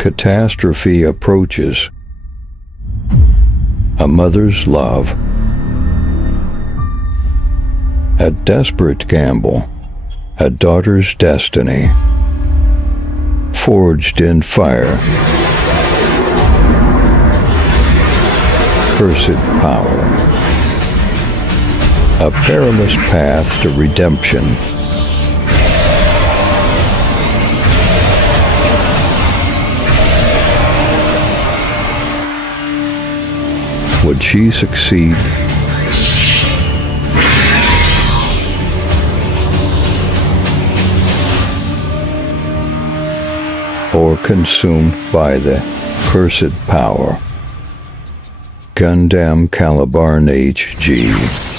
Catastrophe approaches. A mother's love. A desperate gamble. A daughter's destiny. Forged in fire. Cursed power. A perilous path to redemption. Would she succeed? Or consumed by the cursed power? Gundam Calibarn HG.